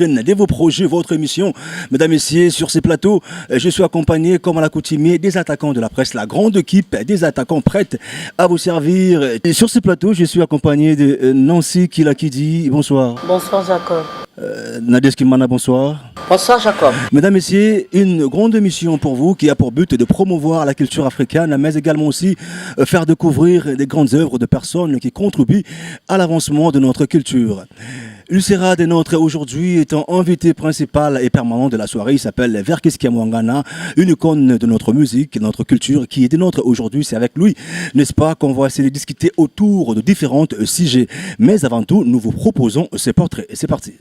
vitrine de vos projets, votre émission. Mesdames, Messieurs, sur ces plateaux, je suis accompagné, comme à l'accoutumée, des attaquants de la presse, la grande équipe des attaquants prêtes à vous servir. Et sur ces plateaux, je suis accompagné de Nancy Kilakidi. Bonsoir. Bonsoir Jacob. Nadia Skimana, bonsoir. Bonsoir Jacob. Mesdames, Messieurs, une grande émission pour vous qui a pour but de promouvoir la culture africaine, mais également aussi faire découvrir des grandes œuvres de personnes qui contribuent à l'avancement de notre culture. Lucera de notre aujourd'hui étant invité principal et permanent de la soirée, il s'appelle Verkis Kiamwangana, une icône de notre musique, de notre culture qui est de notre aujourd'hui. C'est avec lui, n'est-ce pas, qu'on va essayer de discuter autour de différents sujets. Mais avant tout, nous vous proposons ce portrait. Et c'est parti.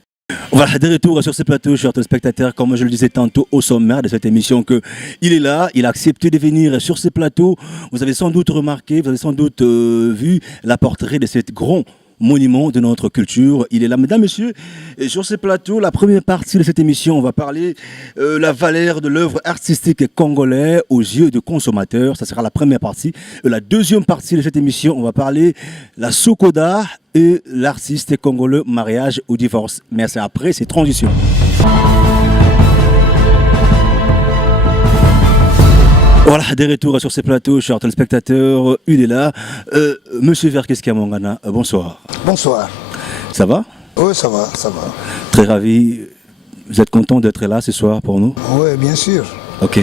Voilà, de retour sur ce plateau, chers téléspectateurs, comme je le disais tantôt au sommaire de cette émission, qu'il est là, il a accepté de venir sur ce plateau. Vous avez sans doute remarqué, vous avez sans doute vu la portrait de cet grand monument de notre culture. Il est là, mesdames, messieurs. Et sur ce plateau, la première partie de cette émission, on va parler la valeur de l'œuvre artistique congolaise aux yeux du consommateur. Ça sera la première partie. La deuxième partie de cette émission, on va parler la Sokoda et l'artiste congolais, mariage ou divorce. Mais c'est après ces transitions. Voilà, des retours sur ces plateaux, chers téléspectateurs, il est là. Monsieur Verkis Kiamwangana, bonsoir. Bonsoir. Ça va? Oui, ça va, ça va. Très ravi. Vous êtes content d'être là ce soir pour nous? Oui, bien sûr. Ok.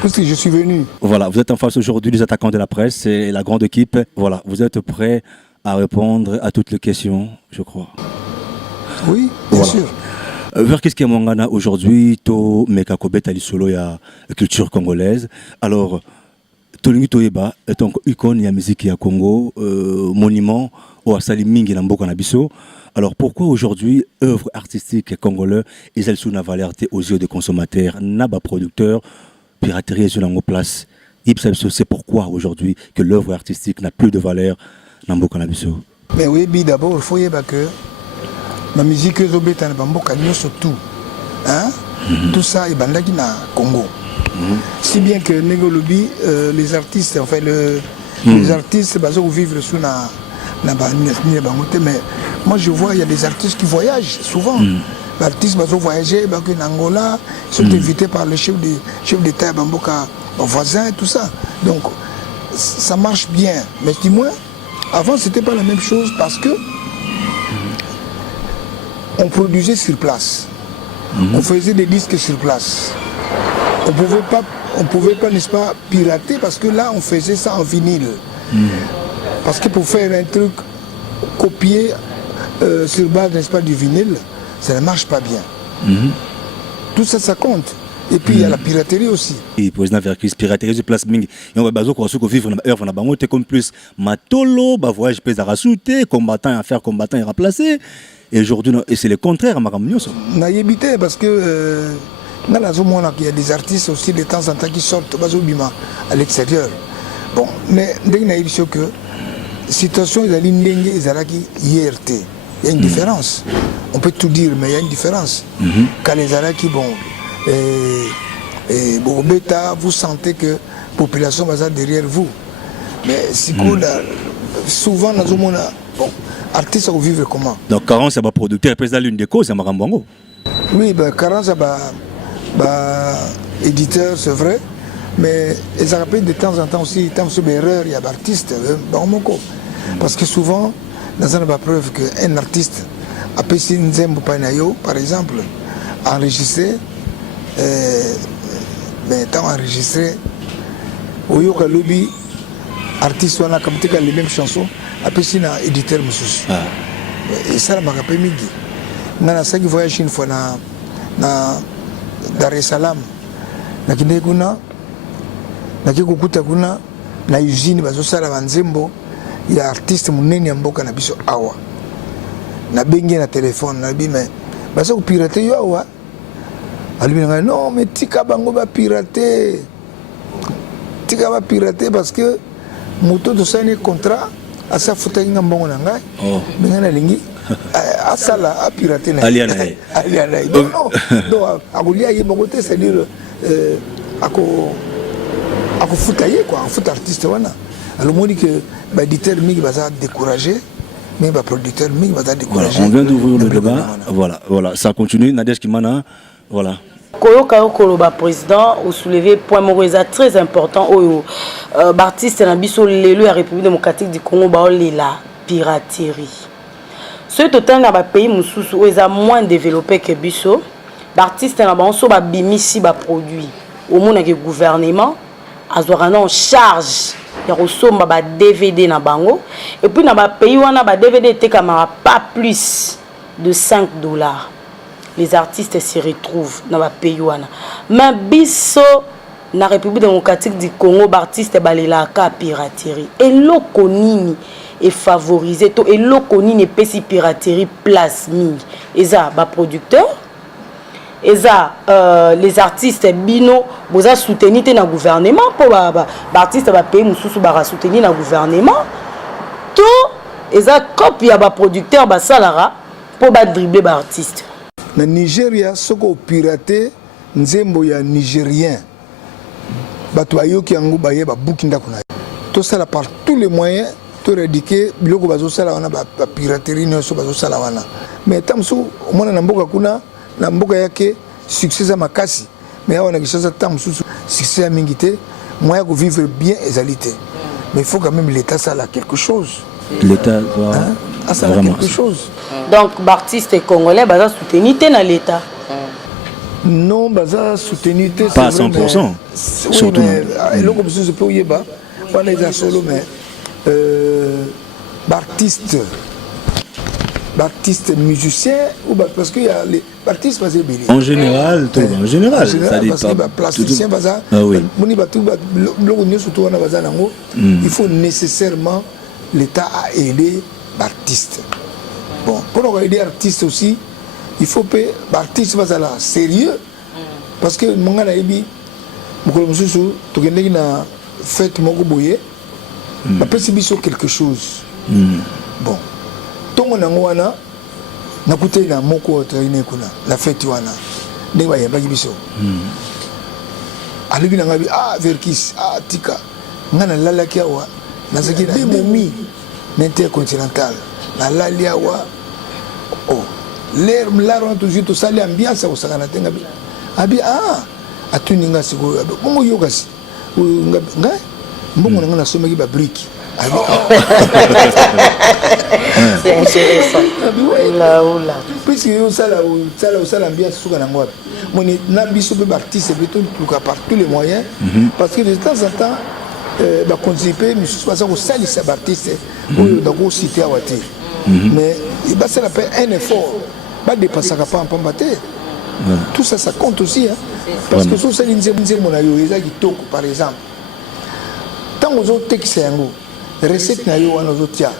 Parce que je suis venu. Voilà, vous êtes en face aujourd'hui des attaquants de la presse et la grande équipe. Voilà, vous êtes prêts à répondre à toutes les questions, je crois. Oui, bien sûr. Verkis Kiamwangana aujourd'hui to meka kobeta lisolo ya culture congolaise. Alors tolingi toyeba est une icône ya musique ya Congo, monument au asali mingi na mboka na biso. Alors pourquoi aujourd'hui œuvre artistique congolaise est sous na valeur aux yeux des consommateurs, naba producteurs, piraterie sur la place. C'est pourquoi aujourd'hui que l'œuvre artistique n'a plus de valeur na mboka na biso. Mais oui, d'abord il faut y que ma musique est obéie à Bamboka, surtout. Hein? Tout ça est bandaki na Congo. Si bien que Négolobi, les artistes, enfin les artistes vivent sous na Bangote, mais moi je vois il y a des artistes qui voyagent souvent. Les artistes vont voyager en Angola, sont invités par le chef d'État Bamboka, nos voisins, tout ça. Donc ça marche bien. Mais dis-moi, avant c'était pas la même chose parce que on produisait sur place. On faisait des disques sur place. On pouvait pas, n'est-ce pas, pirater parce que là, on faisait ça en vinyle. Parce que pour faire un truc copié sur base, n'est-ce pas, du vinyle, ça ne marche pas bien. Tout ça, ça compte. Et puis, il y a la piraterie aussi. Et président Verkis, piraterie du place mingi. Et on va baser quoi, qu'on vivre dans la bangote comme plus matolo, voyage pèse à rassouter, combattant à faire combattant et remplacer. Et aujourd'hui, et c'est le contraire, Maram ça. On a évité parce que il y a des artistes aussi de temps en temps qui sortent à l'extérieur. Bon, mais dès qu'on a vu que la situation est IRT, il y a une différence. On peut tout dire, mais il y a une différence. Quand les Araki, bon, et Bobeta, vous sentez que la population va derrière vous. Mais si souvent, bon, artistes vont vivre comment? Donc, Carence, c'est producteur, président l'une des causes, c'est Marambango. Oui, Carence, éditeur, c'est vrai. Mais ils rappellent de temps en temps aussi, tant sur erreur, il y a des artistes, parce que souvent, dans une preuve qu'un artiste a pu par exemple, enregistré, mais tant enregistré, au Yoka Lobby, artiste, on a comme les mêmes chansons, après c'est un éditeur monsieur. Et ça m'a rappelé midi. Nana ça qui voyage une fois na Dar es Salaam. Na Kineguna, na Kikukuta kuna na usine bazo sala banzembo ya artiste munene ya mboka na biso awa. Na bengi na téléphone na bime bazo pirater yo awa. Alibina non mais tika bango ba pirater. Tika ba pirater parce que moto de signer contrat à sa faute nga mbongo na ngai ngana lingi asala a pirater na aliana non agulia yebongo te c'est dire ako futaye quoi, foot artiste wana. Alors moi dit que ba éditeur mingi baza découragé mais les producteurs sont découragés. On vient d'ouvrir le débat. Voilà, ça continue. Nadège Kimana, voilà. Koyoka Koloba président au soulevé point moreza très important au artiste na biso lelo ya République démocratique du Congo ba la piraterie. Ce total na ba pays mususu oza moins développé que biso, artiste na ba so ba bimisi ba produit. Au monde que gouvernement azorana en charge ya kosomba ba DVD na bango et puis na ba pays wana ba DVD te kamara pas plus de $5. Les artistes se retrouvent dans le pays. Mais biso na République démocratique du Congo, les artistes balela ka piraterie. Et l'okonini est favorisé. Et l'okonini est si piraterie place mingi. Et ça, ba producteur. Et ça, les artistes bino, vous avez soutenu le gouvernement pour les artistes pays mususu ba soutenir le gouvernement. Tout, et ça, copie à ba producteur ba salara pour ba dribbler ba artiste. Na Nigeria, ce qu'on piraté, nzembo ya Nigérien. Bato ayoki yango baye ba bukinda kuna. Tout ça par tous les moyens, tout éradiquer biloko bazo sala wana ba piraterie no so bazo sala wana. Mais tamso omona na mboka kuna na mboka yake succès za makasi. Mais wana kisasa tamso succès mingité, moyen de vivre bien ezalité. Mais il faut quand même l'État ça là quelque chose. L'État doit vraiment quelque chose. Donc, l'artiste congolais va soutenir l'État. Non, baza soutenir pas à 100%. Surtout. Et là, comme ça, je peux y aller. On est dans solo, mais artistes musiciens ou parce qu'il y a les artistes basés en général, tout en général, ça dit pas plasticien baza. Il faut nécessairement l'État a aidé l'artiste. Bon, pour aider l'artiste aussi, il faut que l'artiste soit là sérieux. Parce que mon gars Naibi, tu as na fête moko boye, après c'est biso quelque chose. Bon, tout mon wana na kuté na moko traîner kuna la fête wana. Ndeba yamba biso. Alibi na ngabi verkis tika. Ngana lala kiawa. Nazaki na demi intercontinental. Na laliawa. Oh, l'air on toujours tout ça l'ambiance au sakana tenga bi. Abi atuninga siko. Bongo yoga si. Ngai mbongo ngana somaki ba brick. C'est intéressant. Oula oula. Puisque yo sala l'ambiance suka na ngwa. Moni na biso be artiste be tout par tous les moyens parce que de temps en temps ba contribuer mais soit ça au salisa artiste ou dans cité à wate. Mais il va ça faire un effort pas dépasser pas en pambater. Tout ça ça compte aussi hein parce que so ça l'inzemze mon ayo ezaki toko par exemple. Tant aux autres textes yango recette na yo wana ozotia.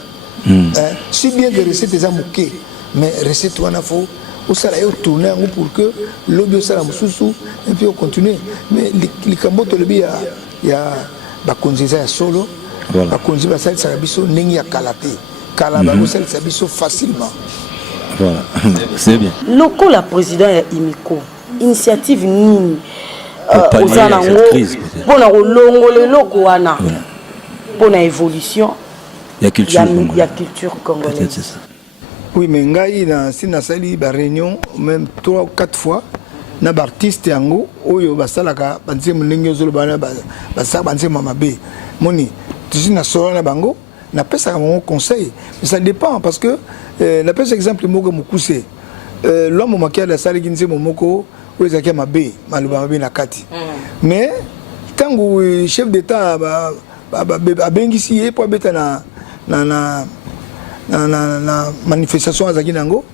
Si bien que recette eza muke mais recette wana faut au sala yo tourner yango pour que l'obio sala mususu et puis on continue mais les kamboto le bia ya ba konziza ya solo ba konziza ça ça biso ningi ya kalate kalaba ko ça biso facilement. Voilà, c'est bien. Loko la président ya Imiko initiative nini aux anango pour na longo le loko wana pour na évolution la culture congolaise. C'est ça. Oui, mais ngai na sina sali ba réunion même 3 ou 4 fois na ba artiste yango oyo basalaka banze munenge zolo bana basa banze mamabe moni toujours na solo na bango na pesa mon conseil mais ça dépend parce que la pesa exemple moko mukuse l'homme makia la sali kinze momoko oyo zakia mabe maluba mabe na kati mais tango chef d'état ba bengisi e po beta na manifestation azaki nango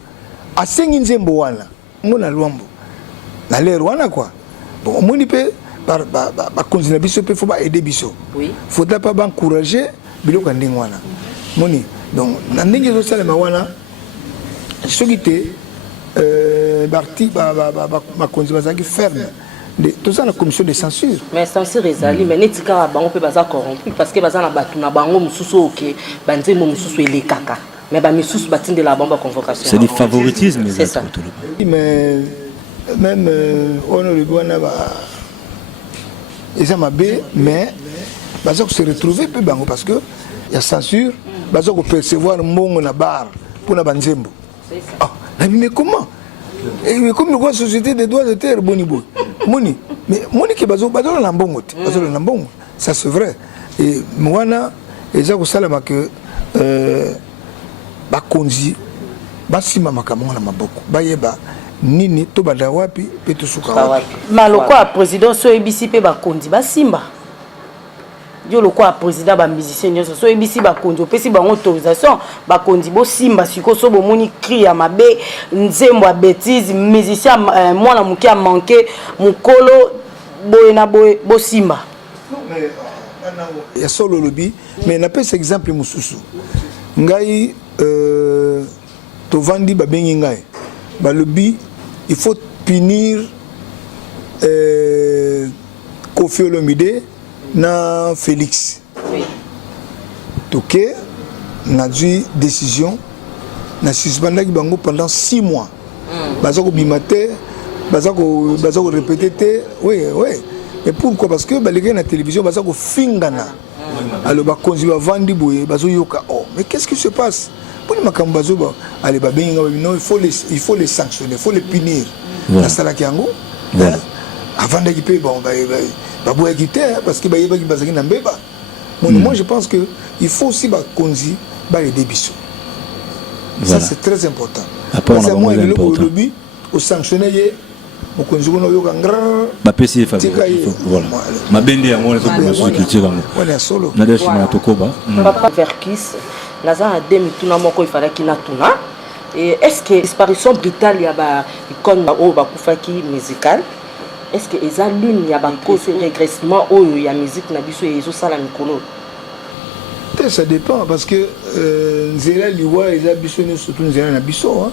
asengi nzembo wana mona lwambo na l'air wana quoi bon moni pe ba continuer biso pe faut ba aider biso oui faudra pas encourager biloko ndenge wana moni donc na ndenge zo sala wana soki te parti ba continuer zaki ferme tout ça la commission de censure mais censure ezali mais netika bango pe baza corrompu parce que baza na batu na bango mususu OK banzemo mususu elekaka mais ba mususu batinde la bombe convocation c'est du favoritisme c'est ça mais même on le bona ba ils ont mabé mais baza se retrouver peu bango parce que il y a censure bazo ko percevoir mbongo na bar pour na banzembo. Ah, mais comment? Et comme nous société des droits de terre boni boy. Moni, mais moni ki bazo na mbongo te. Bazo na mbongo. Ça c'est vrai. Et mwana eza ko salama que bakonzi basima makambo na maboko. Bayeba nini to bada wapi pe to suka wapi. Maloko a président so ebisi pe bakonzi basimba. Yo loko a président ba musicien nyoso so ebisi bakonzi opesi ba autorisation bakonzi bo simba siko so bo moni cri ya mabe nzembo a bêtise musicien mwana muki a manqué mukolo boye na boye bo simba. Non mais il y a solo lobby mais na pesa exemple mususu. Ngai to vandi ba bengi ngai. Ba lobby il faut punir Kofi Olomide na Félix. Oui. Toké n'a dû décision na suspendaki bango pendant 6 mois. Bazako bimate, bazako répéter. Oui. Mais pourquoi? Parce que les gars na télévision bazako fingana. Alors ba konzi ba vandi boye bazo yoka. Oh, mais qu'est-ce qui se passe? Pour les makambo bazo ba allez ba benga non, il faut les sanctionner, il faut les punir. Na sala kiango. Voilà. Avant d'équiper bon bah quitter parce que moi je pense que il faut aussi konzi aider biso. Ça c'est très important. Parce que moi le lobby au sanctionner au konzi ko no yoka ngra ba pesi fa voilà ma bende ya moi la culture yango on solo na deshi na tokoba papa Verkis naza na demi tuna moko ifala ki na tuna et est-ce que disparition brutale ya ba icône o ba kufaki musical. Est-ce que les allumes y a un régressement ou il y a musique na biso et ça la mikolo? Ça dépend parce que nzela liwa eza biso ne surtout nzela na biso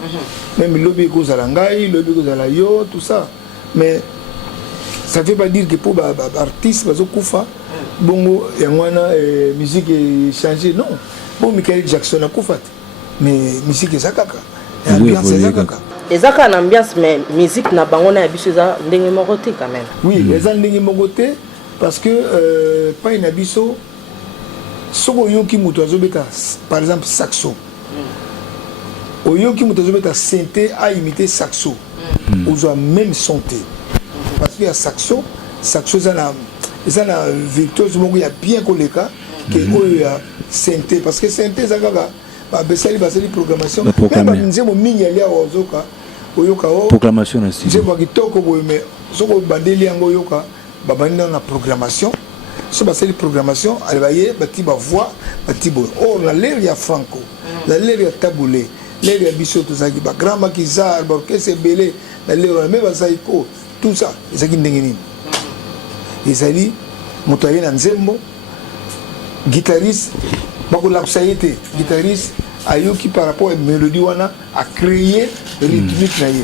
même lobby ko zalangai lobby ko zalayo tout ça mais ça veut pas dire que pour artiste bazo kufa bongo ya mwana musique est changé non bon Michael Jackson a kufa mais musique ezakaka ambiance ezakaka. Et ça quand ambiance mais musique na bango na biso za ndenge moko te quand même. Oui, les ndenge moko te parce que pas une biso soko yoki muto azobeta par exemple saxo. Oyoki muto azobeta synthé a imité saxo. Ozo même santé. Parce que saxo ça na virtuose moko ya bien koleka que oyo synthé parce que synthé za kaka basali programmation même nzemo mingi ya ozoka oyoka o proclamation ainsi nzemo kitoko boye mais soko bandeli yango oyoka babandi na programmation so basali programmation ale baye bati ba voix bati bo or la l'air ya franco la l'air ya taboulé l'air ya biso to zaki ba grand makizar ba orchestre belé la l'air même basaiko tout ça ezaki ndenge nini ezali moto ayena nzembo guitariste bako la kusayete guitariste ayoki par rapport à mélodie wana a créé rythmique na ye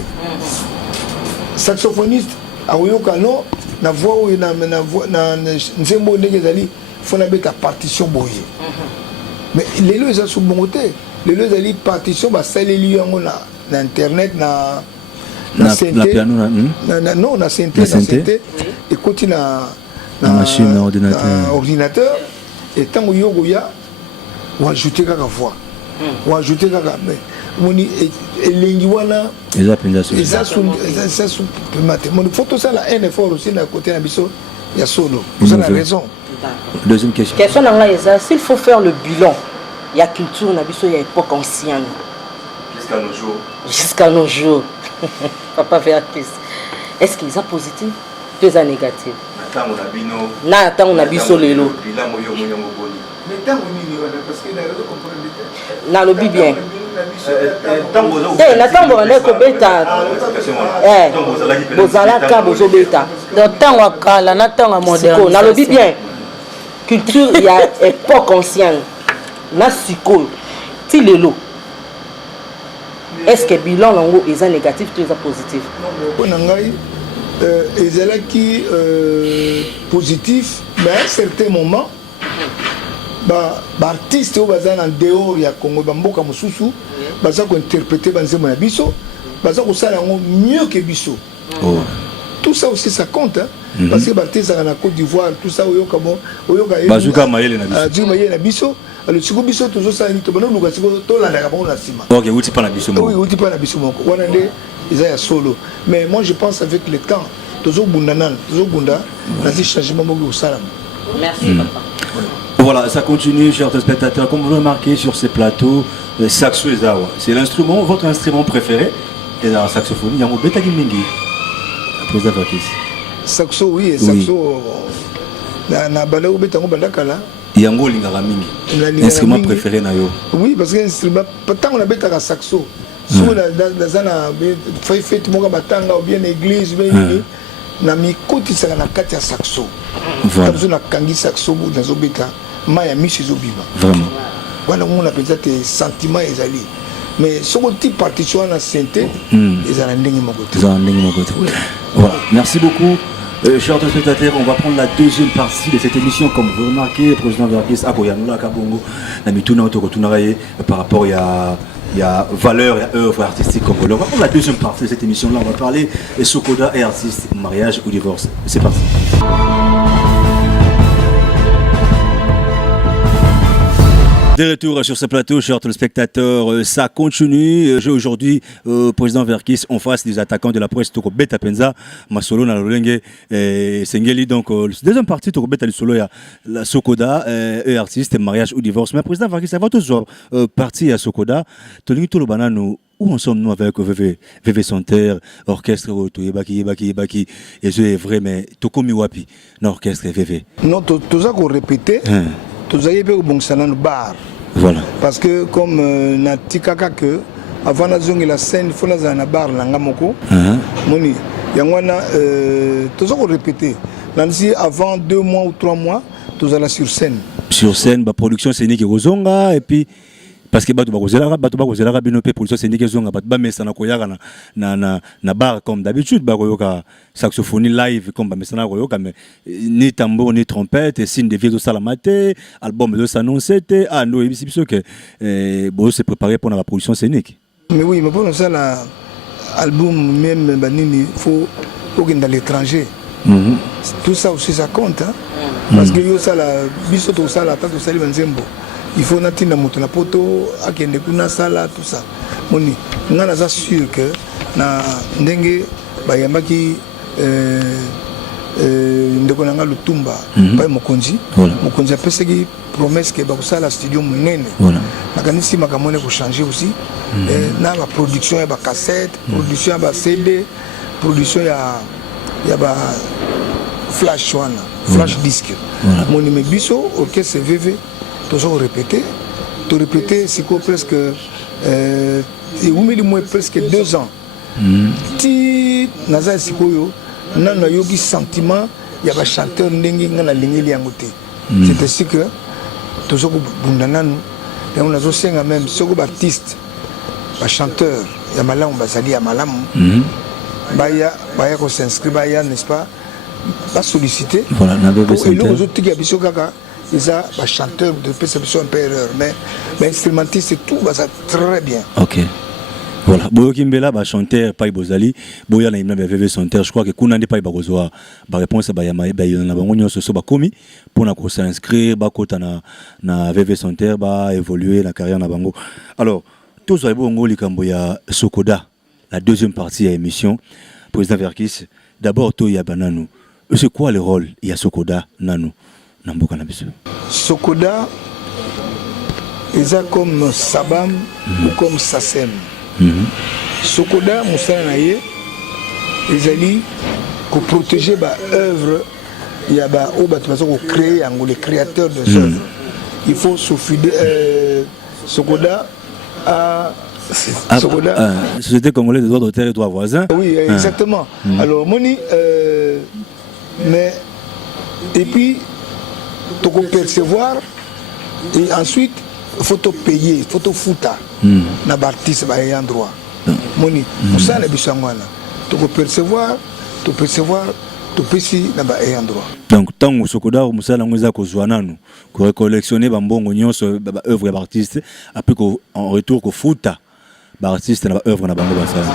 saxophoniste ayoka no na voix na nzembo ndenge ezali fona beta partition boye mais lelo eza sous bongote lelo ezali partition basaleli yango na internet na synthé non na synthé et continue na machine ordinateur et tango yogo ya ou ajouter kaka voix ou ajouter kaka mais moni elengi wana eza sous mon photo ça la un effort aussi na côté na biso ya solo vous avez raison. Deuxième question na eza s'il faut faire le bilan ya culture na biso ya époque ancienne jusqu'à nos jours papa Verkis est-ce qu'ils sont positifs ou ils sont négatifs na tango na biso lelo na lobi bien na tango wana kobeta bozalaka bozobeta na tango akala na tango moderne na lobi bien culture ya époque ancienne na sikoyo ti lelo est-ce que bilan nango eza négatif ou eza positif? Pona ngai ezalaki positif mais à un certain moment artiste oyo baza na dehors ya Congo bamboka mosusu baza kointerpréter banzembo na biso baza kosala yango mieux que biso. Tout ça aussi ça compte parce que baartiste na Côte d'Ivoire tout ça oyoka bon oyoka bazuka mayele na biso alors siko biso toujours ça ni to bana luka siko to la la bon la sima. OK, vous ti pas na biso mo. Oui, vous ti pas na biso mo. Wana nde ils a solo. Mais moi je pense avec le temps toujours bundanan, toujours bunda, na si changement mo au salam. Merci papa. Voilà, ça continue, chers spectateurs. Comme vous le remarquez sur ces plateaux, saxo et zawa, c'est l'instrument, votre instrument préféré. Et dans la saxophonie, il y a un beta gimingi. Président Verkis. Saxo, oui, saxo. Na bala ou beta ngobanda kala. Il y a un lingara mingi. L'instrument préféré na yo. Oui, parce que l'instrument, tant on a beta la saxo. Sur la zana, fait mon batanga ou bien l'église, bien na mi koti ça na kati ya saxo. Voilà. Dans na kangi saxo ou dans obeta. Maya mishi zobiba. Vraiment. Voilà, on appelle ça des sentiments ezali. Mais ce petit partition à la synthé, ils ont un dingue mon côté. Voilà, merci beaucoup. Chers spectateurs, on va prendre la deuxième partie de cette émission. Comme vous remarquez, le président Verkis Akoyanula Kabongo, la mituna autorotunaraye par rapport à valeur et œuvre artistique comme on va prendre la deuxième partie de cette émission-là. On va parler de Sokoda et artiste, mariage ou divorce. C'est parti. De retour sur ce plateau, chers téléspectateurs, ça continue. J'ai aujourd'hui président Verkis en face des attaquants de la presse Toko Beta Penza, Masolo Nalolenge et Sengeli. Donc, deuxième partie, Toko Beta Solo, il y a la Sokoda, et artiste, mariage ou divorce. Mais président Verkis, ça va toujours partie à Sokoda. Tolini Tolo Banano, où en sommes-nous avec VV Santerre, orchestre, Yebaki, et je est vrai, mais Toko Miwapi, l'orchestre VV. Non, tout ça qu'on répétait. Tous les gens bon ça dans le bar. Voilà. Parce que comme na tikaka que avant la zone la scène il faut la dans bar la ngamoko. Moni yangwana tous ça qu'on répétait. Nansi avant 2 mois ou 3 mois tous allons sur scène. Sur scène, la production scénique Rozonga et puis parce que bato bakozela bino pe production scénique Rozonga bato ba mesa na koyaka na bar comme d'habitude ba koyoka saxophonie live comme ba mesa na koyoka mais ni tambour ni trompette et signe de vieux salamate album de s'annoncer no ebisi biso que bo se préparer pour la production scénique. Mais oui, mais pour ça l'album même banini faut dans l'étranger. Tout ça aussi ça compte hein. Parce que yo ça la biso to ça la tant ça nzembo. Il faut natina moto na poto akende kuna sala tout ça. Moni ngana za sûr que na ndenge bayambaki ndeko nanga lutumba pa mokonzi apesaki promesse que bakosala studio munene nakanisi makamone ko changer aussi na la production ya ba cassette production ya ba CD production ya ba flash one flash disque mon biso orchestre VV toujours répété c'est quoi presque presque 2 ans ti naza sikoyo nana yogi sentiment ya ba chanteur ndenge ngana lingeli yango te c'est ainsi que toujours bundananu et on a aussi même soko artiste ba chanteur ya malamu bazali ya malamu baya ko s'inscrire baya n'est-ce pas ba solliciter voilà na bébé et les autres qui biso kaka ils a ba chanteur de perception un peu erreur mais instrumentiste tout va ça très bien. OK. Voilà, Boyo Kimbela ba chanteur Pai Bozali, Boya na imna ba VV chanteur, je crois que kuna ndi Pai bakozwa ba réponse ba ya ba na bango nyonso so ba komi pour na ko s'inscrire ba kota na VV chanteur ba évoluer la carrière na bango. Alors, tous les bongo likambo ya Sokoda, la deuxième partie de l'émission, président Verkis, d'abord to ya bananu. C'est quoi le rôle ya Sokoda nanu na mboka na biso? Sokoda est comme Sabam ou comme Sassem. Sokoda Moussala Naye, ils allaient protéger l'œuvre, il y a créer les créateurs de œuvres. Il faut souffrir Sokoda à Société congolaise des droits d'auteur et droits voisins. Oui, exactement. Alors, Moni, mais et puis, tu peux percevoir et ensuite il faut te payer, il faut te foutre na l'artiste ba ayant droit. Moni, pour ça les bisangwana. Tu peux percevoir, tu peux na ba ayant droit. Donc tant que Sokoda ou Moussa Langoza ko zwananu, ko collectionner ba mbongo nyonso ba œuvre ya artiste après en retour ko fouta ba artiste na ba œuvre na bango basala.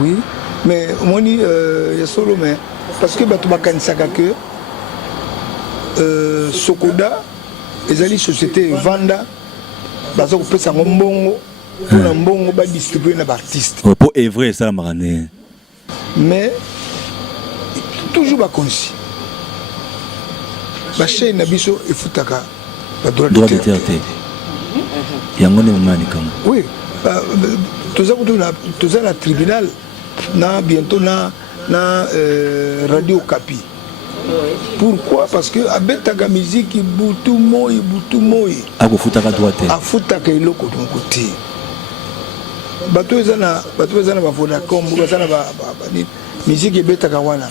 Oui, mais Moni ya solo mais parce que ba to bakanisaka que Sokoda ezali société Vanda baza kopesa ngo mbongo mpona mbongo badistribue na baartiste po evre esalamaka nde mais toujours bakonsi bachaine na biso efutaka badroit de terre te yango nde mamanikamo oui toza na tribunal na bientôt na radio Kapi. Pourquoi? Parce que abetaka musique butu moi akofutaka droite afutaka eloko de mon côté bato ezana ba Vodacom bazana ba musique ebetaka wana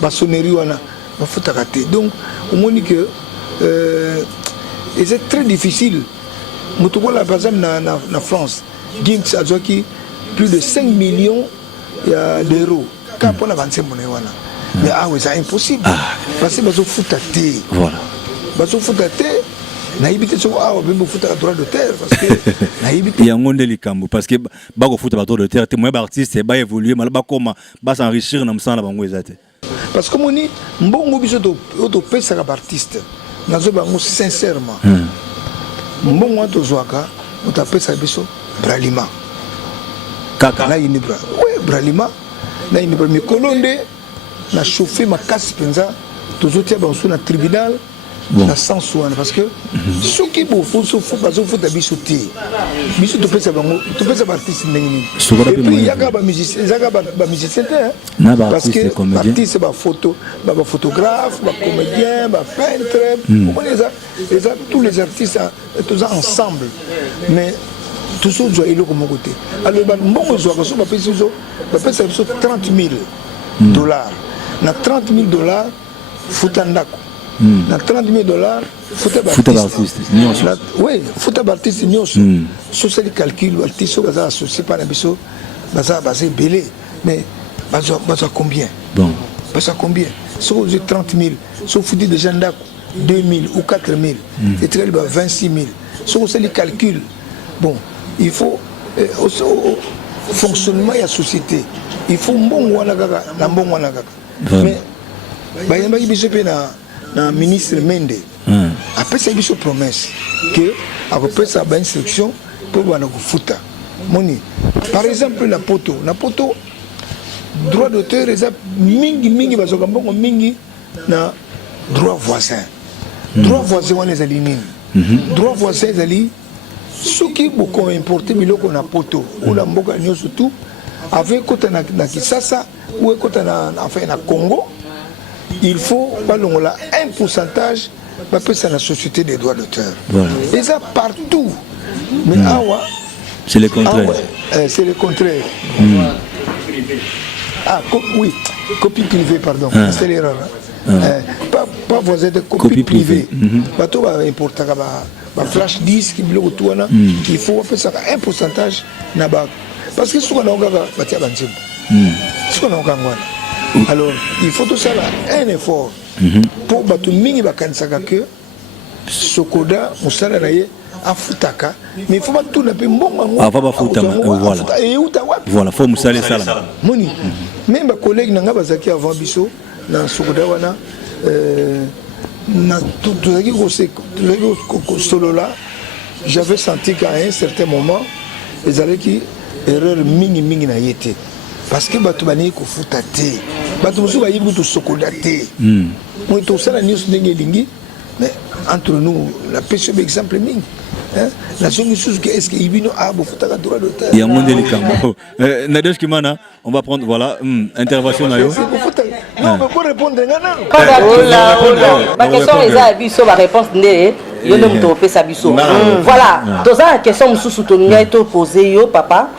ba sonnerie wana bafutaka te. Donc on moni que et c'est très difficile. Mutukola par exemple na France Gims a joué plus de 5 millions d'euros quand on a 25 monnaie wana. Mais ah oui, c'est impossible. Parce que bazo foutate. Voilà. Bazo foutate. Na ibité so ah on veut foutre droit de terre parce que na ibité. Il y a un monde likambo parce que bako foutre droit de terre, témoin artiste ba évoluer mal ba koma ba s'enrichir na msana bango ezate. Parce que moni mbongo biso to pesa ka artiste. Nazo bango sincèrement. Mbongo to zwaka on ta pesa biso bralima. Kaka na inibra. Oui, bralima. Na inibra mi kolonde na chauffé ma casse penza tozotia banso na tribunal na sans soin parce que ceux qui beau faut bazo faut biso te biso to pesa bango to pesa artiste ndenge et puis yaka ba musicien parce que artiste ba photo ba photographe ba comédien ba peintre tous les artistes tous ensemble mais tout ça doit aller comme côté alors ba mbongo zo ka so ba pesa 30 000 dollars na 30 000 dollars futandako na 30 000 dollars futa artiste oui futa artiste nyonso so c'est le calcul artiste baza associé par biso baza belé mais baza combien bon baza combien so j'ai 30 000 so futi déjà ndako 2 000 ou 4 000 et très bien 26 000 so c'est le calcul bon il faut au fonctionnement de la société il faut mbongo wana kaka na mbongo wana kaka mais bayamba biso pe na ministre Mende après ça biso promesse que après ça ba instruction pour bana kufuta moni par exemple na poto droit d'auteur eza mingi bazoka mbongo mingi na droit voisin wana ezali nini droit voisin ezali soki boko importer biloko na poto ou la mboka nyonso tout avec kota na Kisasa ou kota na enfin na Congo il faut balongola un pourcentage parce que la société des droits d'auteur et ça partout mais awa c'est le contraire c'est le contraire oui copie privée pardon c'est l'erreur pas voisin de copie privée bato ba importer ba flash disque biloko tuana il faut faire ça un pourcentage na ba parce que souvent on a batia banzembo souvent on a alors il faut tout ça là un effort pour bato mingi bakanisaka que Sokoda musala na ye afutaka mais il faut pas tout na pe mbongo va ba futa voilà faut musala sala moni même ba collègue nanga bazaki avant biso na Sokoda wana na tout solo là j'avais senti qu'à un certain moment ils allaient qui erreur mingi na yete parce que bato bani ko futa te bato musu ba yibu to Sokoda te moi to sala news ndenge lingi mais entre nous la pêche exemple mingi la solution est-ce que ibino a beaucoup de droit d'auteur il y a monde délicat Nadège Kimana on va prendre voilà intervention na yo non mais pour répondre ma question est à biso ma réponse né yo ne me topé sa biso voilà dans la question mususu to ngai to poser yo papa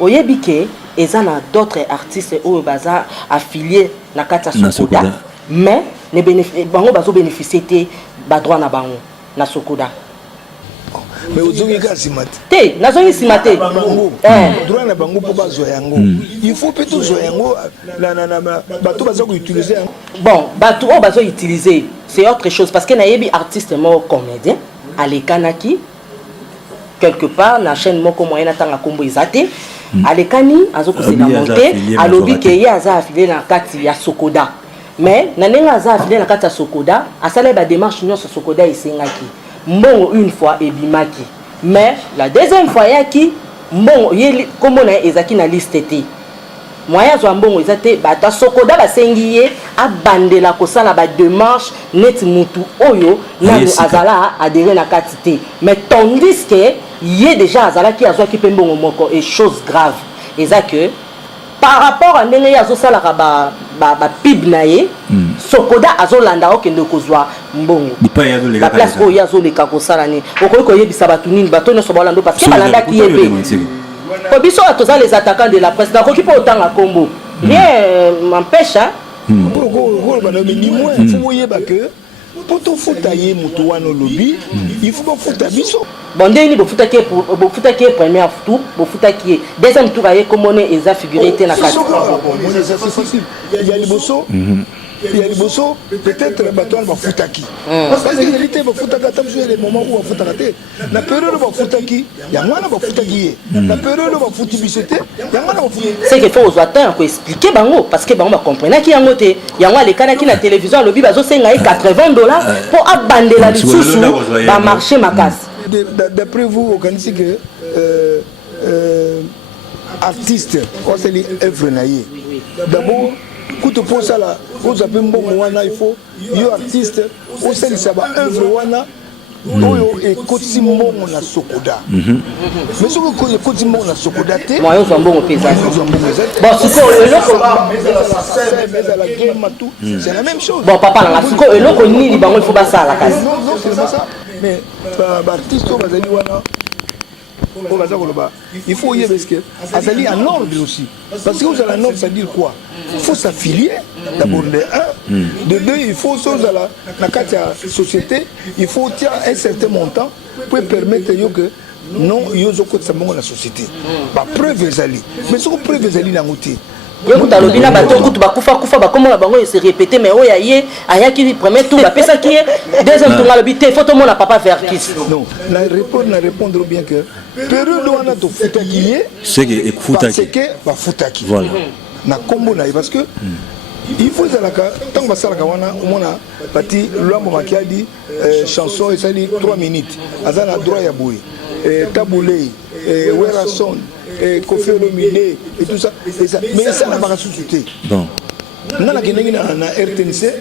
oyebike ezana d'autres artistes au baza affiliés na kata Sokoda mais les bénéfices bango bazo bénéficier té ba droit na bango na Sokoda mais ozongi ka simate te nazongi simate droit na bango po bazo yango il faut peut-être zo yango na bato bazo utiliser bon bato o bazo utiliser c'est autre chose parce que na yebi artiste mo comédien alekanaki quelque part na chaîne moko moyenne tanga kombo izate alekani azokosela monter alobi ke ye aza affilié na kati ya Sokoda mais na nenga aza affilié na kati ya Sokoda asala ba démarche nyonso Sokoda esengaki mbongo une fois ebimaki mais la deuxième fois yaki mbongo ye kombo na ezaki na liste te moyen zo mbongo ezate bata sokoda basengi ye abandela kosala ba démarche net mutu oyo na azala adhérer na kati te mais tandis que ye déjà azala ki azwa ki mbongo moko et chose grave eza que par rapport à ndenge yazo sala ba pib na ye sokoda azolanda okende kozwa mbongo la place oyo yazo leka kosala ni okoyi koyebisa batu nini bato nyonso balando parce que balanda ki yebe ko biso atoza les attaquants de la presse na koki po otanga kombo rien m'empêche pour tout fouta ye mutu wana lobby il faut pas fouta biso bon ndeni bo futa ke première tour bo futa ki deuxième tour aye komone eza figuré te na kati il y a liboso il y a liboso peut-être bato ba futaki parce que il était ba futaka tam sur les moments où ba futaka te na période ba futaki ya mwana ba futaki na période ba futi bisote ya mwana ba futi c'est que faut aux attendre ko expliquer bango parce que bango ba comprendre ki yango te yango le kana ki na télévision lobi bazo senga $80 pour abandela lisusu ba marché makasi. D'après vous au kanisi que artiste on se li œuvre naie d'abord kuto pour ça là vous avez mbongo wana il faut yo artiste au sel ça ba œuvre wana oyo e kotisi mbongo na sokoda mais ce que ko kotisi mbongo na sokoda te moyo zo mbongo pesa bon siko eloko mais la game tout c'est la même chose bon papa na siko eloko nini bango il faut basala kasi non c'est pas ça mais ba artiste o bazali wana il faut y aller parce que azali en ordre aussi parce que vous allez en ordre ça veut dire quoi il faut s'affilier d'abord de un de deux il faut chose à la société il faut tirer un certain montant pour permettre que non yozo ko tsamongo la société ba preuve ezali mais ce que preuve ezali na ngoti yo talobi na bato kutu bakufa bakomo na bango se répéter mais oya ye ayaki premier tour ba pesa ki deuxième tour ngalobi te photo mona papa Verkis non na répondre bien que période wana to futaki c'est que futaki c'est que ba futaki voilà na kombo na parce que il faut zalaka tant basalaka wana omona bati lwambo makiadi chanson et ça dit 3 minutes azana droit ya boy Taboulé Werason Kofi Olomide et tout ça mais ça n'a pas suscité bon ngana kenengi na RTNC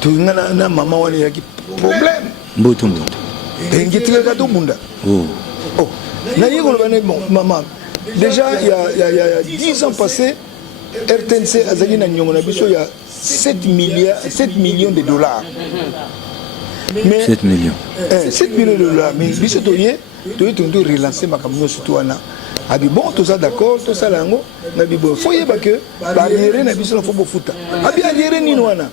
to ngana na mama wana yaki problème mboto ngitile ka to bunda oh na yego bana bon maman déjà il y a 10 ans passés RTNC azali na nyongo na biso ya 7 millions de dollars mais 7 millions 7 millions de dollars mais biso toye to relancer makambo surtout wana abi bon tout ça d'accord tout ça lango na bi bon faut yeba que barrière na biso na faut bofuta abi arrière ni wana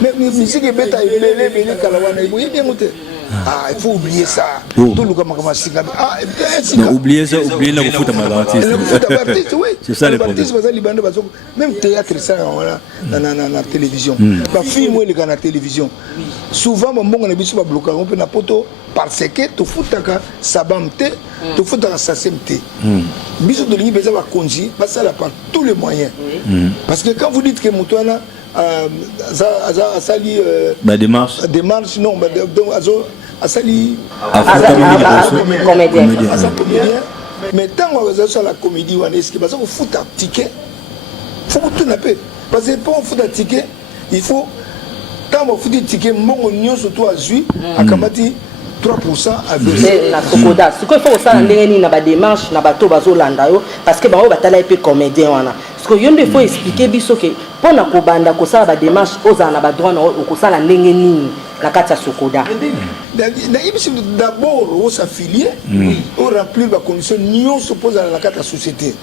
mais musique beta ilele beli kala wana ibo yebi ngote ah il faut oublier ça tout le comme singa ah non oublier ça oublier la bofuta ma artiste oui c'est ça le problème même théâtre ça voilà na télévision ba film le kana télévision souvent mbongo na biso ba bloquer on peut na poto parce que to futaka sabamte to futaka sasemte biso de ligne besoin ba konji ba ça par tous les moyens parce que quand vous dites que Moutouana a sali démarche non a sali comédien mais tant on va la comédie on est-ce que parce qu'on fout un ticket faut tout naper parce que pour fout un ticket il faut tant on fout un ticket mon union surtout à Zui à Kamati 3% à verser la sokoda ce qu'il faut ça ndenge na ba démarche na bato bazolanda yo parce que bango batala epé comédien wana parce que yonde faut expliquer biso que pona ko banda ko sala ba démarche oza na ba droit na ko sala ndenge nini la kati ya sokoda d'abord on s'affilier on remplir la condition union s'oppose à la carte société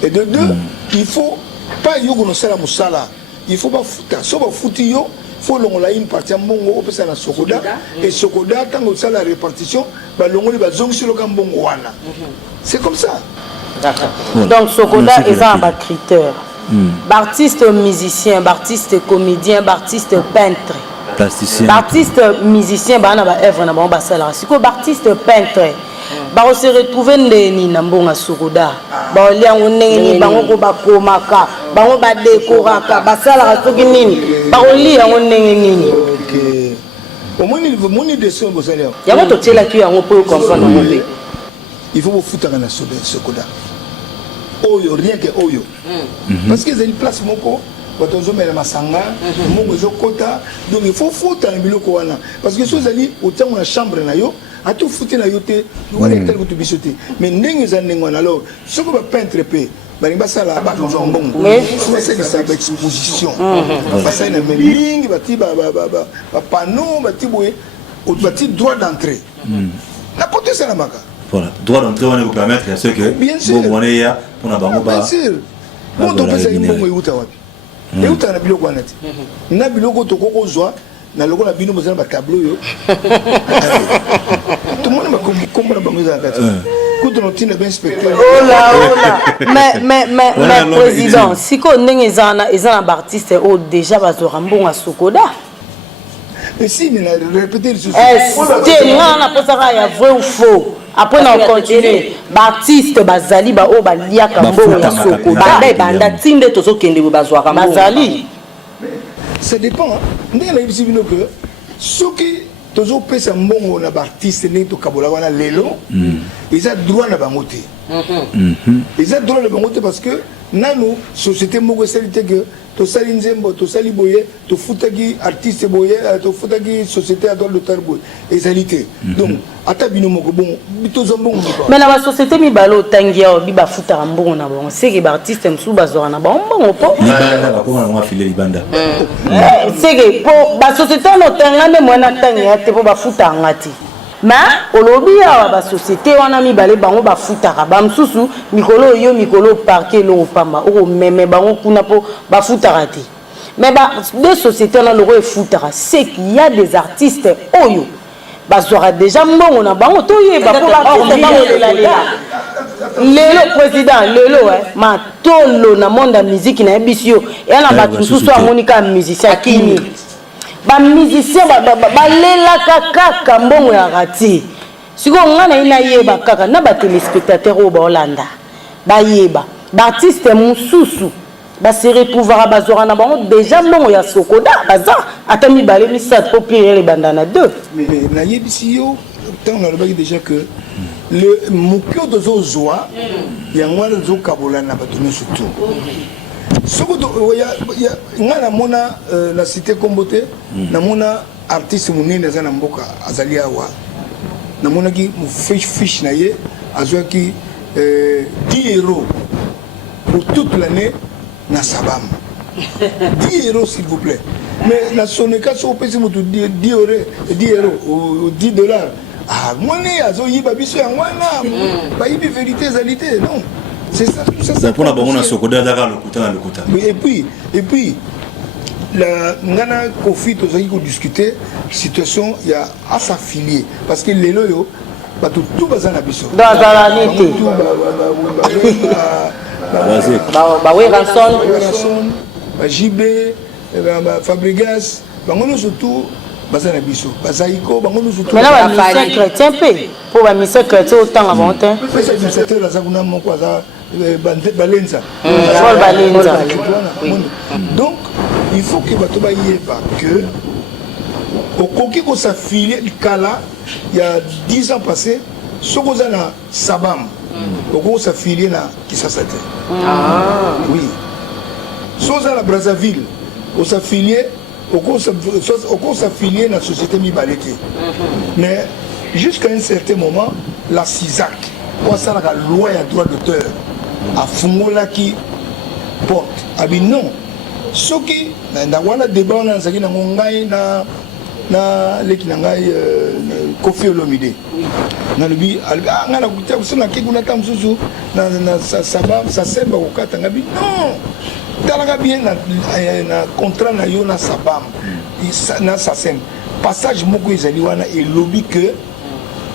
et de deux il faut pas yo no sala musala il faut pas fouta so ba fouti yo faut longola une partie mbongo opesa na sokoda et sokoda tango ça la répartition ba longoli ba zongi sur le mbongo wana c'est comme ça d'accord donc sokoda est un bas critère artiste musicien artiste comédien artiste peintre plasticien artiste musicien ba na ba œuvre na ba sala siko artiste peintre ba se retrouver ndeni na mbonga sokoda ba liango ndeni bango ko ba komaka bango ba décoraka ba sala soki nini ba oli yango ndenge nini au moins il descend au salaire. Il y a d'autres là qui ont peu comprendre mon pays. Il faut vous foutre dans ce coda. Oyo rien que oyo. Parce que c'est une place moko batozo mela masanga mongo zo kota donc il faut foutre na biloko wana parce que so zali autant na chambre na yo a tout foutre na yo te wala tel ko to bisoté mais ndenge za ndenge na alors ce que ba peintre pe balinga sala ba ko mbongo c'est ça exposition ba ça na meling ba ti ba panneau ba ti boye ou ba ti droit d'entrée n'importe ça na maka. Voilà, droit d'entrée on vous permettre à ceux que bon on est ya pour na bango ba. Bien sûr. Bon donc ça une bongo yuta wapi. Et où t'as biloko wana ti. Na biloko to koko zwa na loko na bino mozana ba tableau yo. Tout le monde m'a comprendre na bango za kati. Kuto no tina ben inspecteur. Oh là. Mais président, si ko ndenge ezana ba artiste o déjà bazora mbongo sokoda. Mais si mais répéter le souci. Est-ce na posaka ya vrai ou faux? Après on continue Baptiste bazali ba o baliaka mbongo ya soko banda tinde tozo kende bazwaka mbongo bazali ça dépend ndenge na yebisi bino que soki tozo pesa mbongo na artiste ndenge to kabola wana lelo ils ont droit na bango te ils ont droit na bango te parce que nanu société moko salite que to sali nzembo to sali boye to futaki artiste boye to futaki société à droit d'auteur boye ezalité donc ata bino moko bon bito zombongo mais na ba société mi balo tangia o bi ba futaka mbongo na bon c'est que ba artiste msu bazora na ba mbongo po ba ko na file libanda c'est que po ba société no tangane mwana tangia te po ba futa ngati mais olobi ya ba société wana mi balé bango ba futaka ba msusu mikolo yo mikolo parquet lo pamba o meme bango kuna po ba futaka te mais ba deux sociétés na loko e futaka c'est qu'il y a des artistes oyo bazora déjà mbongo na bango to yeba po ba artiste bango lelo président lelo ma tolo na monde ya musique na ebisio et na ba msusu amonika musicien kini ba musicien ba lela kaka mbongo ya rati siko ngana ina yeba kaka na ba téléspectateur o ba Hollanda ba yeba ba artiste mususu ba se retrouvera bazora na bango déjà mbongo ya sokoda baza atami balé misat po pire les bandana deux mais na yebisi yo tant on a déjà que le mukio de zozoa yangwa zo kabola na batono surtout sokoto ya ngana mona la cité Kombote na mona artiste munene za na mboka azali awa na mona ki mu fish na ye azwa ki 10 € pour toute l'année na sabam 10 € s'il vous plaît mais la soneka so pesi mutu 10 € ou 10 $. Ah moi né azo yiba biso ya ngwana ba yibi vérité zalité non. C'est ça, tout ça. C'est pour la bonne sokoda d'accord le kuta. Et puis la ngana conflit aux amis qu'on discuter situation il y a à s'affilier parce que les loyo ba tout bazana biso. Dans la nité. Ba we ranson, ba JB, ba Fabregas, ba ngono surtout bazana biso. Bazaiko ba ngono surtout. Mais là ba misé chrétien pe pour ba misé chrétien autant avant temps. C'est ça la zakuna moko za Balenza. Donc, il faut que Batoba yeba que au Koki ko s'affilier Kala il y a 10 ans passés, ce qu'on a na Sabam, au Koki s'affilier na Kisasate. Oui. Soit à la Brazzaville, on s'affilier au Koki s'affilier na société Mibalete. Mais jusqu'à un certain moment, la CISAC, on a la loi et droit d'auteur. A fungola qui porte abi non soki na wana débat na zaki na ngai na leki na ngai Koffi Olomide na lubi nga na kutia kusona ki kuna tamsusu na sabab sa semba ukata ngabi non talaka bien na contrat na yo na sabam na sa sem passage moko ezali wana et lobby que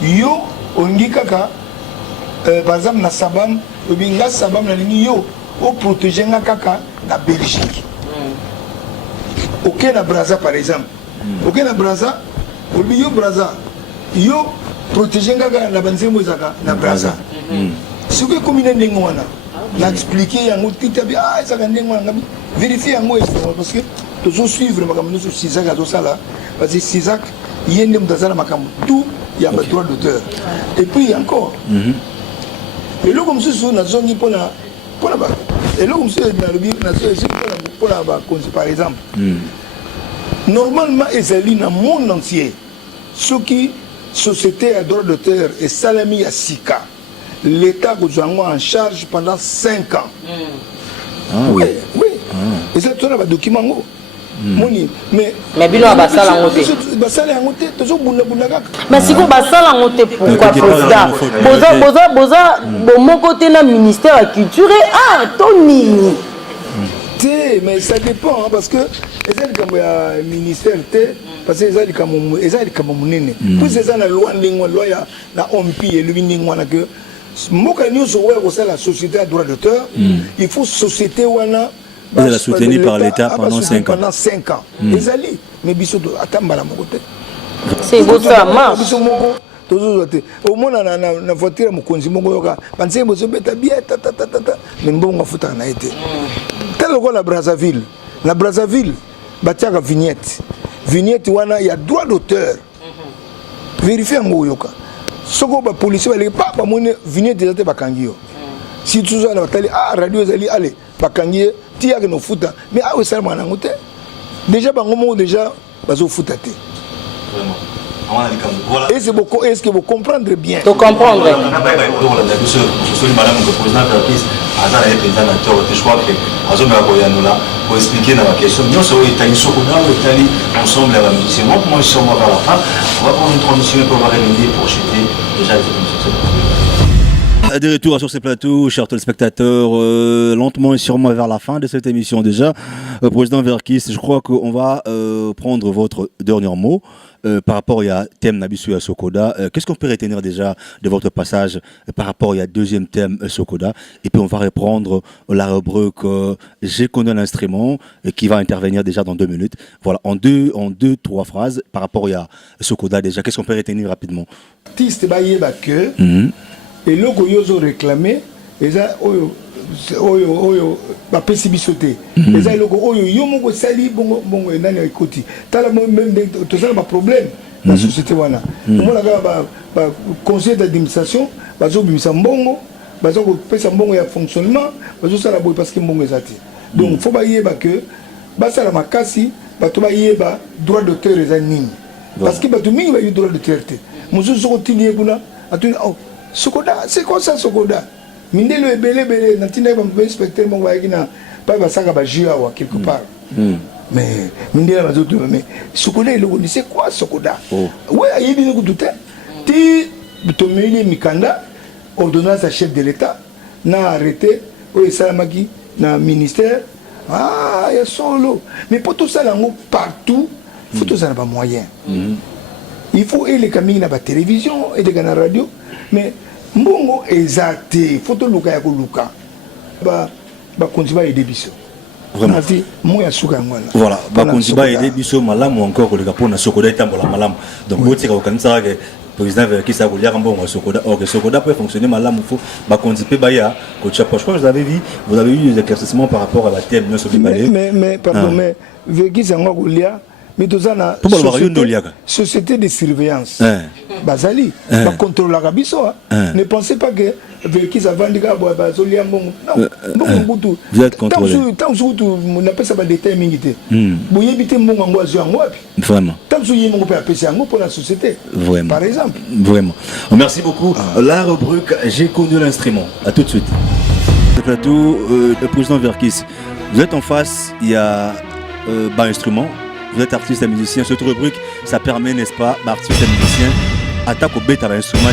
yo ongi kaka par exemple na sabam obinga sabam na lingi yo o protéger nga kaka na Belgique. OK na Brazza par exemple. OK na Brazza, obi yo Brazza. Yo protéger nga na banzembo zaka na Brazza. Ce que comme une ndenge wana. Na expliquer yango titabi ça ka ndenge wana vérifier yango parce que toujours suivre makambo so Sisak azo sala parce que Sisak yende mutazana makambo tout il y a pas droit d'auteur et puis encore et là comme ça na zongi pona ba et là comme ça na lobi na so pona ba par exemple normalement ezali na monde entier ce qui société à droit d'auteur et salami à sika l'état kozango en charge pendant 5 ans oui et ça tu as ba document moni mais bino basala ngote basala ngote tozo bunda kaka mais siko basala ngote pourquoi président boza bon côté na ministère de la culture Tony mais ça dépend parce que ezali kambo ya ministère parce que ezali kambo munene puis ezali na loi ndingwa loi ya na ompi elubi ndingwa na que mboka nyonso oyo kosala société à droit d'auteur il faut société wana elle est soutenue par l'État pendant 5 ans. Pendant 5 ans. Les alliés, mais biso atambala mon côté. C'est beau ça marche. Biso moko toujours au moins na voiture mo konzi moko yoka. Pensez bozo beta bien ta mais mbongo futa na été. Tel ko la Brazzaville. La Brazzaville batiaka vignette. Vignette wana il y a droit d'auteur. Vérifier ngo yoka. Soko ba policier ba le papa mo vignette déjà ba kangio. Si tu as radio zali allez bakangi tia que no futa mais ah oui ça m'a ngote déjà bangomo déjà bazo futa te vraiment est-ce que vous comprendre bien to comprendre madame le président je crois que azomela koyanula pour expliquer dans la question nous sommes itali sokoda itali ensemble avec musiciens moi je suis vers la fin on va prendre une transition pour revenir pour chuter déjà les de retour sur ces plateaux, chers téléspectateurs, lentement et sûrement vers la fin de cette émission déjà. Président Verkis, je crois qu'on va prendre votre dernier mot par rapport à thème Nabisu à Sokoda. Qu'est-ce qu'on peut retenir déjà de votre passage par rapport à deuxième thème Sokoda? Et puis on va reprendre la rubrique J'ai connu un instrument qui va intervenir déjà dans 2 minutes. Voilà, en deux, 3 phrases par rapport à Sokoda déjà. Qu'est-ce qu'on peut retenir rapidement? Artiste baïeba que et là que yozo réclamé eza oyo ba pesi bisoté eza loko oyo yo moko sali bongo nani ekoti tala même to ça ba problème la société wana mona ba conseil d'administration bazo bimisa mbongo bazo ko pesa mbongo ya fonctionnement bazo sala boy parce que mbongo ezati donc faut ba yeba que ba sala makasi ba to ba yeba droit d'auteur eza nini parce que ba to mingi ba yu droit d'auteur te muzu soko tilié kuna atuni oh Sokoda, c'est quoi ça Sokoda? Mindelo est belé, n'attendez pas un inspecteur, mon voyage n'a pas de saga à quelque part. Mais Mindelo a dit, mais Sokoda, c'est quoi Sokoda? Oui, il y a bien tout temps. Tu Tomeli Mikanda, ordonnance à chef de l'État, n'a arrêté, oui, Salamaki, n'a ministère. Ah, il y a solo. Mais pour tout ça, partout, il faut tout ça, n'a pas moyen. Il faut les caméras dans la télévision et la radio. Mais mbongo ezate photo luka ya koluka ba konziba aider biso vraiment moi ya suka ngwana voilà ba konziba aider biso malamu encore koleka pona Sokoda etambola malamu donc botika okanisa ke président Verkis a kolia mbongo Sokoda que Sokoda peut fonctionner malamu faut ba konzipe baya ko chapa je crois que vous avez eu des éclaircissements par rapport à la thème non mais pardon mais Verkis a kolia mais tout ça na société de surveillance bazali ba contrôle la biso ne pensez pas que Verkis a vendu ka bazoli mbongo non mbongo vous êtes contrôlé tant que on appelle ça ba détail mingité boyebité mbongo ngo azo ngo wapi vraiment tant que yé mbongo peut appeler ngo pour la société vraiment par exemple vraiment merci beaucoup la rubrique J'ai connu l'instrument à tout de suite le plateau le président Verkis vous êtes en face il y a instrument. Vous êtes artiste et musicien. Cette rubrique, ça permet, n'est-ce pas, artiste et musicien, attaque au bête à l'instrument,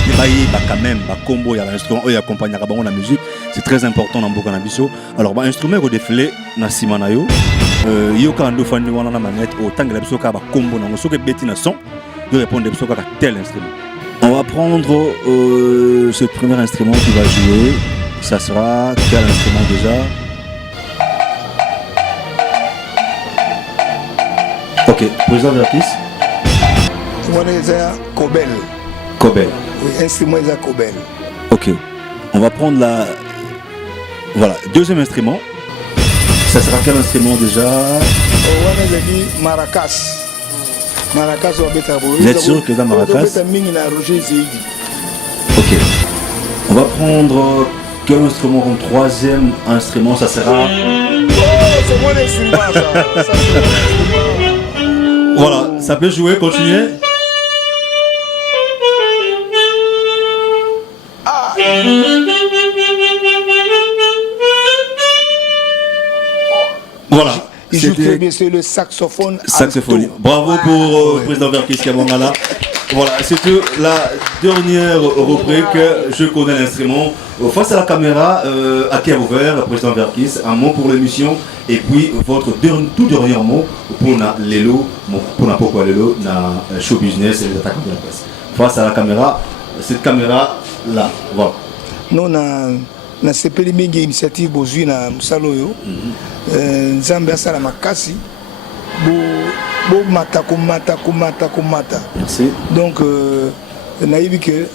quand même, combo, il y a l'instrument, il y a accompagné la musique. C'est très important dans Boka Nabiso. Alors, instrument, il y a des flés, na simanayo. Il y a un dauphin de la manette, autant que la biso, combo, na biso, que bête na son, de répondre à biso, tel instrument. On va prendre ce premier instrument qui va jouer. Ça sera quel instrument déjà? Ok, président Verkis. Moi, c'est Kobel. Kobel. Oui, instrument, c'est Kobel. Ok, on va prendre la... Voilà, deuxième instrument. Ça sera quel instrument déjà? On a dit maracas. Vous êtes sûr que dans Maracas? Ok. On va prendre quel instrument comme troisième instrument? Ça sera... C'est mon instrument, ça. Voilà, ça peut jouer, continuez. Voilà. Il joue très bien, c'est le saxophone. Saxophone. Alto. Bravo pour le président Verkis Kamangala. Voilà, c'était la dernière rubrique. Je connais l'instrument. Face à la caméra, à cœur ouvert, président Verkis, un mot pour l'émission et puis votre tout dernier mot pour Lelo, pour pourquoi Lelo, na show business et les attaques de la presse. Face à la caméra, cette caméra là, voilà. Nous, na sepeli mingi initiative bozui na musalo yo nzambe asala makasi bo mata komata. Merci. Donc naïbi que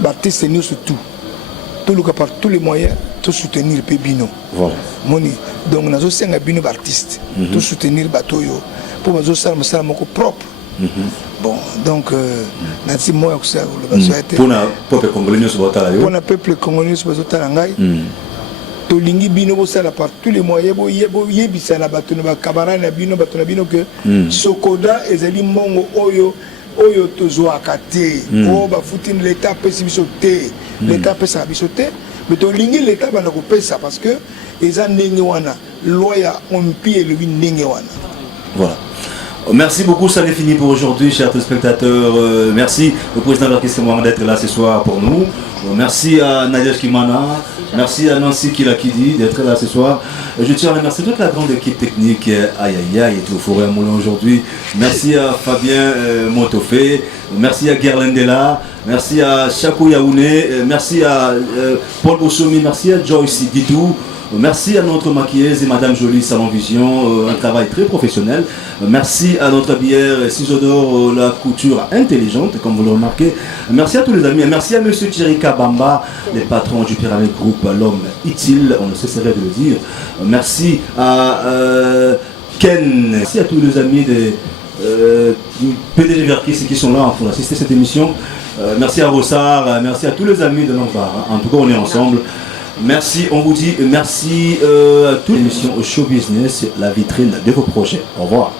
Baptiste nous surtout tout le cas par tous les moyens tout soutenir pe bino. Voilà. Moni donc nazo senga bino artiste tout soutenir bato yo pour bazo sala musala moko propre. Bon, donc, nati moya kusa le baso été. Pour na peuple congolais sur botala yo. Pour na peuple congolais sur botala ngai. To lingi bino bo sala par tous les moyens bo yebisa na bato na kabara na bino bato na bino que sokoda ezali mongo oyo tozo akate. O ba futine l'état pesi biso te. L'état pesa biso te. Mais to lingi l'état bana ko pesa parce que eza ndenge wana loya on pie le ndenge wana. Voilà. Merci beaucoup, ça n'est fini pour aujourd'hui, chers téléspectateurs. Merci au président Verkis Kamangala d'être là ce soir pour nous. Merci à Nadia Kimana, merci à Nancy Kilakidi d'être là ce soir. Je tiens à remercier toute la grande équipe technique Aïe et tout Forêt Moulin aujourd'hui. Merci à Fabien Montofé, merci à Gerlandela, merci à Chakou Yaoune, merci à Paul Bossomi, merci à Joyce Didou. Merci à notre maquilleuse et Madame Jolie Salon Vision, un travail très professionnel. Merci à notre bière Cisodor, la couture intelligente, comme vous le remarquez. Merci à tous les amis. Merci à Monsieur Thierry Kabamba, les patrons du Pyramide Group, l'homme utile, on ne cesserait de le dire. Merci à Ken. Merci à tous les amis des PDG Verkis qui sont là pour assister à cette émission. Merci à Rossard, merci à tous les amis de l'Envar. En tout cas, on est ensemble. Merci, on vous dit merci à toute l'émission Show Business, la vitrine de vos projets. Au revoir.